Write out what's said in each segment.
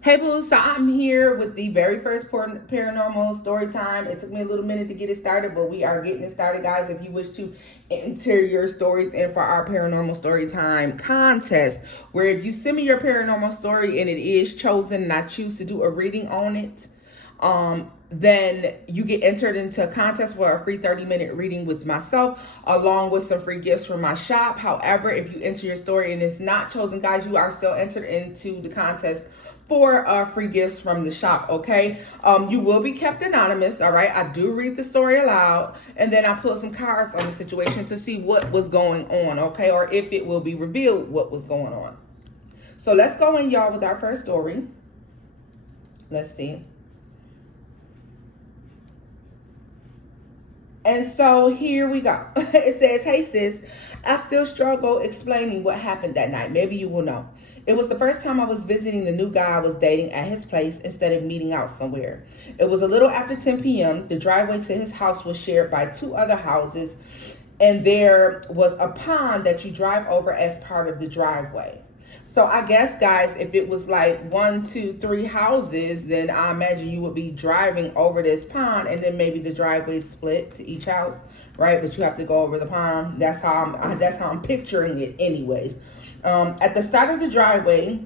Hey boo, so I'm here with the very first paranormal story time. It took me a little minute to get it started, but we are getting it started, guys. If you wish to enter your stories in for our paranormal story time contest, where if you send me your paranormal story and it is chosen and I choose to do a reading on it, then you get entered into a contest for a free 30-minute reading with myself, along with some free gifts from my shop. However, if you enter your story and it's not chosen, guys, you are still entered into the contest for free gifts from the shop. Okay, you will be kept anonymous. All right, I do read the story aloud, and then I put some cards on the situation to see what was going on. Okay, or if it will be revealed what was going on. So let's go in, y'all, with our first story. Let's see. And so here we go. It says, "Hey sis, I still struggle explaining what happened that night. Maybe you will know. It was the first time I was visiting the new guy I was dating at his place instead of meeting out somewhere. It was a little after 10 p.m. The driveway to his house was shared by two other houses, and there was a pond that you drive over as part of the driveway. So I guess, guys, if it was like 1, 2, 3 houses, then I imagine you would be driving over this pond, and then maybe the driveway split to each house, right? But you have to go over the pond. That's how I'm picturing it, anyways. At the start of the driveway,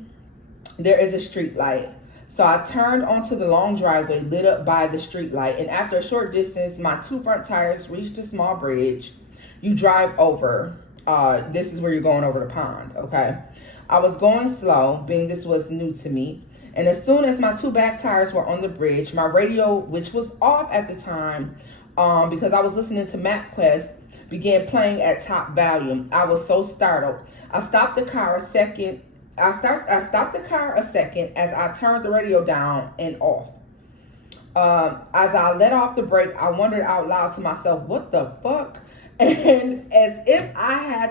there is a street light. So I turned onto the long driveway lit up by the street light, and after a short distance, my two front tires reached a small bridge. You drive over. This is where you're going over the pond, okay? I was going slow, being this was new to me. And as soon as my two back tires were on the bridge, my radio, which was off at the time, because I was listening to MapQuest, began playing at top volume. I was so startled. I stopped the car a second. I stopped the car a second as I turned the radio down and off. As I let off the brake, I wondered out loud to myself, "What the fuck?" And as if I had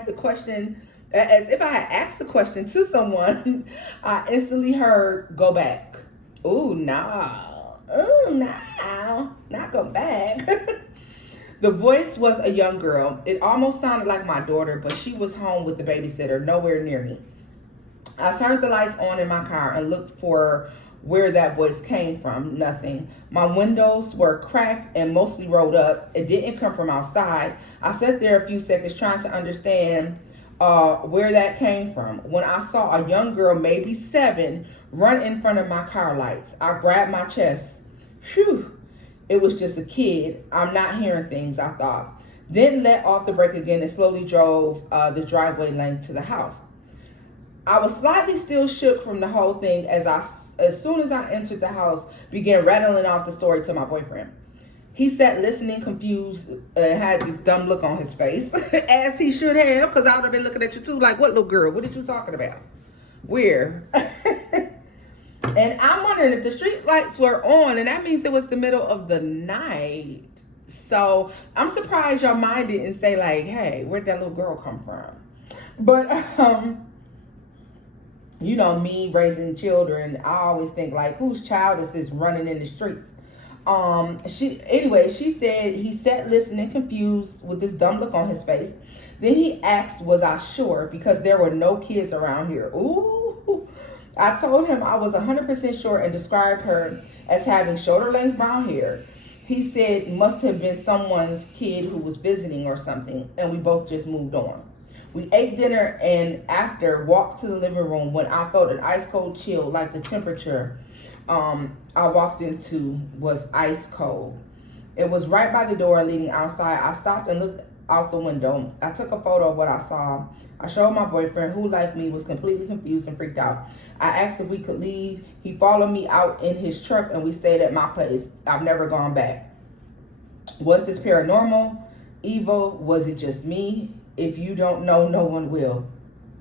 asked the question to someone, I instantly heard, "Go back." Ooh, no. Ooh, no. Not go back. The voice was a young girl. It almost sounded like my daughter, but she was home with the babysitter, nowhere near me. I turned the lights on in my car and looked for where that voice came from. Nothing. My windows were cracked and mostly rolled up. It didn't come from outside. I sat there a few seconds trying to understand where that came from, when I saw a young girl, maybe 7, run in front of my car lights. I grabbed my chest. Phew. It was just a kid. I'm not hearing things, I thought. Then let off the brake again and slowly drove the driveway lane to the house. I was slightly still shook from the whole thing as soon as I entered the house, began rattling off the story to my boyfriend. He sat listening, confused, and had this dumb look on his face, as he should have, because I would have been looking at you too, like, "What, little girl? What are you talking about? Where?" And I'm wondering if the street lights were on, and that means it was the middle of the night. So I'm surprised your mind didn't say, like, "Hey, where'd that little girl come from?" But you know, me raising children, I always think, like, whose child is this running in the streets? She said he sat listening, confused, with this dumb look on his face. Then he asked, was I sure, because there were no kids around here. Ooh. I told him I was 100% sure and described her as having shoulder-length brown hair. He said it must have been someone's kid who was visiting or something, and we both just moved on. We ate dinner and after walked to the living room when I felt an ice cold chill, like the temperature I walked into was ice cold. It was right by the door leading outside. I stopped and looked out the window. I took a photo of what I saw. I showed my boyfriend, who, like me, was completely confused and freaked out. I asked if we could leave. He followed me out in his truck and we stayed at my place. I've never gone back. Was this paranormal? Evil? Was it just me? If you don't know, no one will.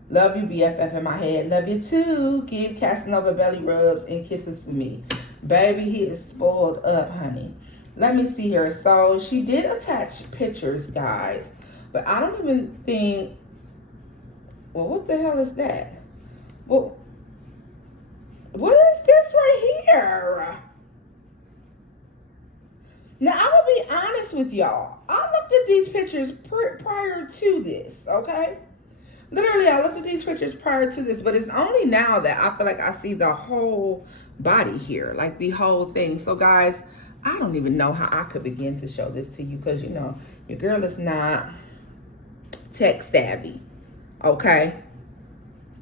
Love you, BFF in my head. Love you too. Give Casanova belly rubs and kisses for me. Baby, he is spoiled up, honey. Let me see here. So she did attach pictures, guys. But I don't even think... Well, what the hell is that? Well, what is this right here? Now, I'm going to be honest with y'all. I looked at these pictures prior to this, okay? Literally, I looked at these pictures prior to this, but it's only now that I feel like I see the whole body here, like the whole thing. So guys, I don't even know how I could begin to show this to you because, you know, your girl is not tech savvy, okay?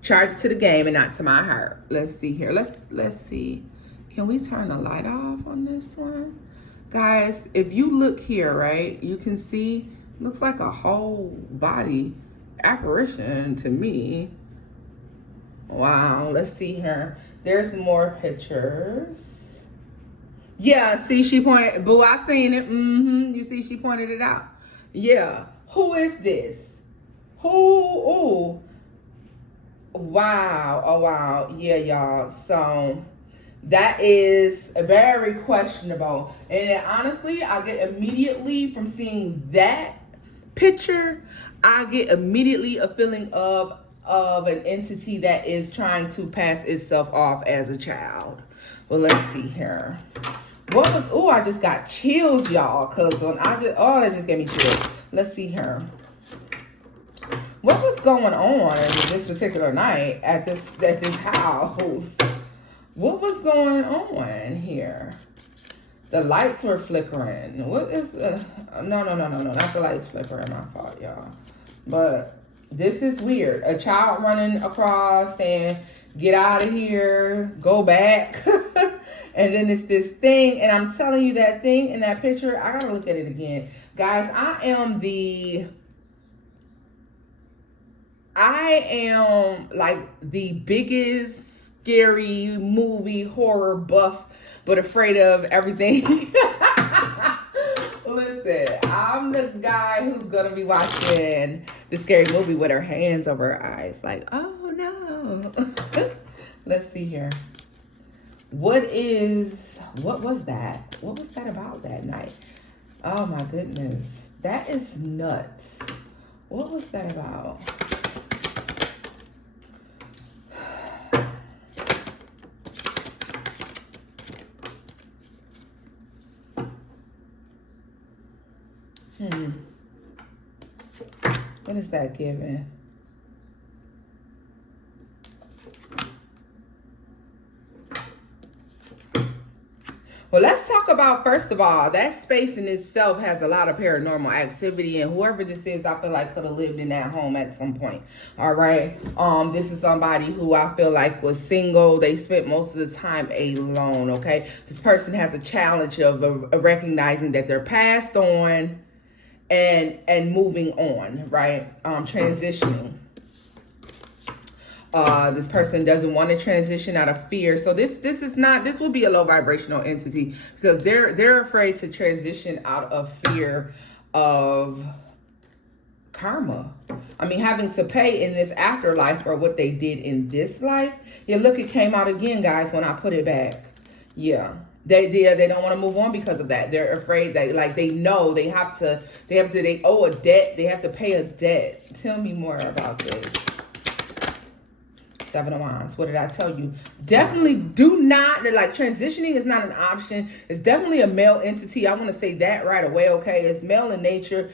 Charge it to the game and not to my heart. Let's see here. Let's see. Can we turn the light off on this one? Guys, if you look here, right, you can see, looks like a whole body apparition to me. Wow, let's see here. There's more pictures. Yeah, see, she pointed, boo, I seen it. You see, she pointed it out. Yeah, who is this? Who? Ooh. Wow, oh wow, yeah, y'all. So that is very questionable. And then, honestly, I get immediately from seeing that picture, I get immediately a feeling of an entity that is trying to pass itself off as a child. Well, let's see here. What was, oh, I just got chills, y'all, because when I just, oh, that just gave me chills. Let's see here. What was going on this particular night at this house? What was going on here? The lights were flickering. What is no, not the lights flickering, my fault, y'all. But this is weird. A child running across saying, get out of here, go back. And then it's this thing, and I'm telling you, that thing in that picture, I gotta look at it again. Guys, I am like the biggest scary movie horror buff, but afraid of everything. Listen, I'm the guy who's gonna be watching the scary movie with her hands over her eyes, like, oh no. Let's see here. What was that? What was that about that night? Oh my goodness. That is nuts. What was that about? What is that giving? Well, let's talk about, first of all, that space in itself has a lot of paranormal activity, and whoever this is, I feel like could have lived in that home at some point. All right. This is somebody who I feel like was single. They spent most of the time alone. Okay. This person has a challenge of recognizing that they're passed on and moving on, right? Transitioning. This person doesn't want to transition out of fear. So this will be a low vibrational entity because they're afraid to transition out of fear of karma. I mean, having to pay in this afterlife for what they did in this life. Yeah, look, it came out again, guys, when I put it back. Yeah. They don't want to move on because of that. They're afraid that, like, they know they owe a debt. They have to pay a debt. Tell me more about this. Seven of Wands. What did I tell you? Definitely do not, like, transitioning is not an option. It's definitely a male entity. I want to say that right away, okay? It's male in nature.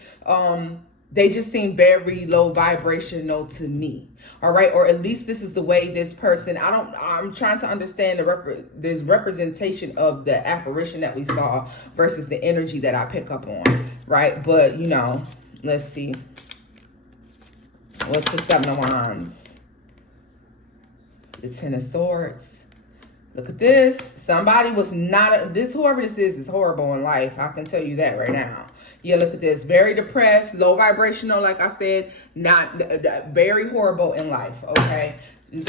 They just seem very low vibrational to me. All right? Or at least this is the way this person, I'm trying to understand this representation of the apparition that we saw versus the energy that I pick up on, right? But, you know, let's see. What's the Seven of Wands? The Ten of Swords. Look at this. Somebody was not, whoever this is horrible in life. I can tell you that right now. Yeah, look at this. Very depressed, low vibrational, like I said, not very horrible in life, okay?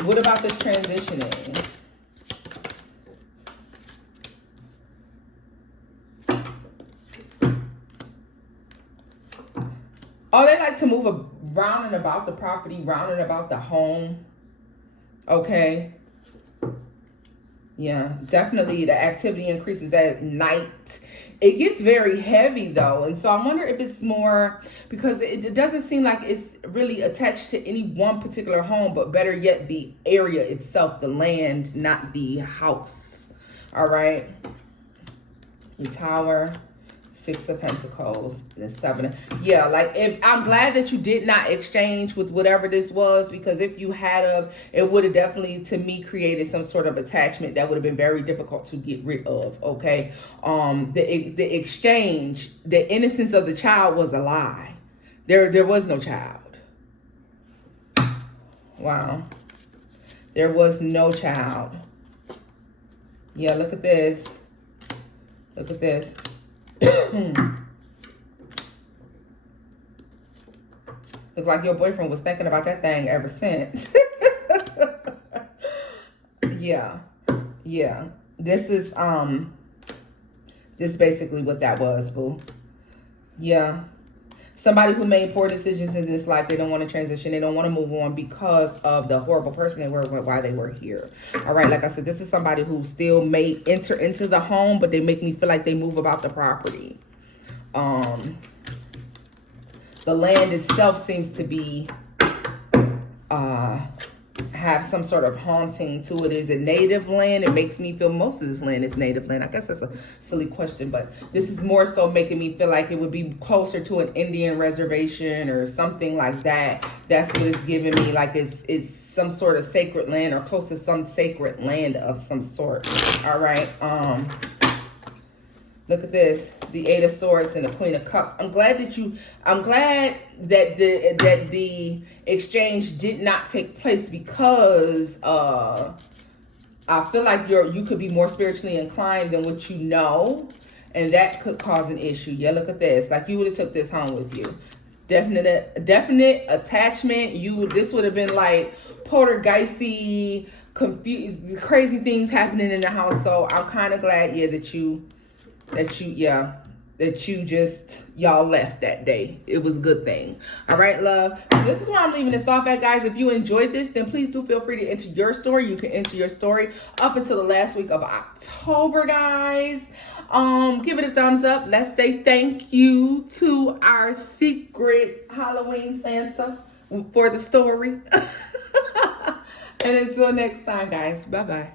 What about this transitioning? Oh, they like to move around and about the property, round and about the home. Okay. Yeah, definitely the activity increases at night. It gets very heavy though. And so I wonder if it's more because it doesn't seem like it's really attached to any one particular home, but better yet, the area itself, the land, not the house. All right. The Tower, Six of Pentacles and the Seven. Yeah, like if I'm glad that you did not exchange with whatever this was, because if you had it would have definitely, to me, created some sort of attachment that would have been very difficult to get rid of. Okay, the exchange, the innocence of the child was a lie. There was no child. Wow, there was no child. Yeah, look at this. Look at this. Look like your boyfriend was thinking about that thing ever since. Yeah. This is this basically what that was, boo. Yeah. Somebody who made poor decisions in this life. They don't want to transition. They don't want to move on because of the horrible person they were, why they were here. All right. Like I said, this is somebody who still may enter into the home, but they make me feel like they move about the property. The land itself seems to be, have some sort of haunting to it. Is it native land? It makes me feel most of this land is native land. I guess that's a silly question, but this is more so making me feel like it would be closer to an Indian reservation or something like that. That's what it's giving me. Like it's some sort of sacred land or close to some sacred land of some sort. All right. Look at this, the Eight of Swords and the Queen of Cups. I'm glad that the exchange did not take place, because I feel like you could be more spiritually inclined than what you know, and that could cause an issue. Yeah, look at this. Like you would have took this home with you. Definite attachment. This would have been like poltergeisty, confused, crazy things happening in the house. So I'm kind of glad, yeah, that y'all left that day. It was a good thing. All right, love. So this is where I'm leaving this off at, guys. If you enjoyed this, then please do feel free to enter your story. You can enter your story up until the last week of October, guys. Give it a thumbs up. Let's say thank you to our secret Halloween Santa for the story. And until next time, guys. Bye-bye.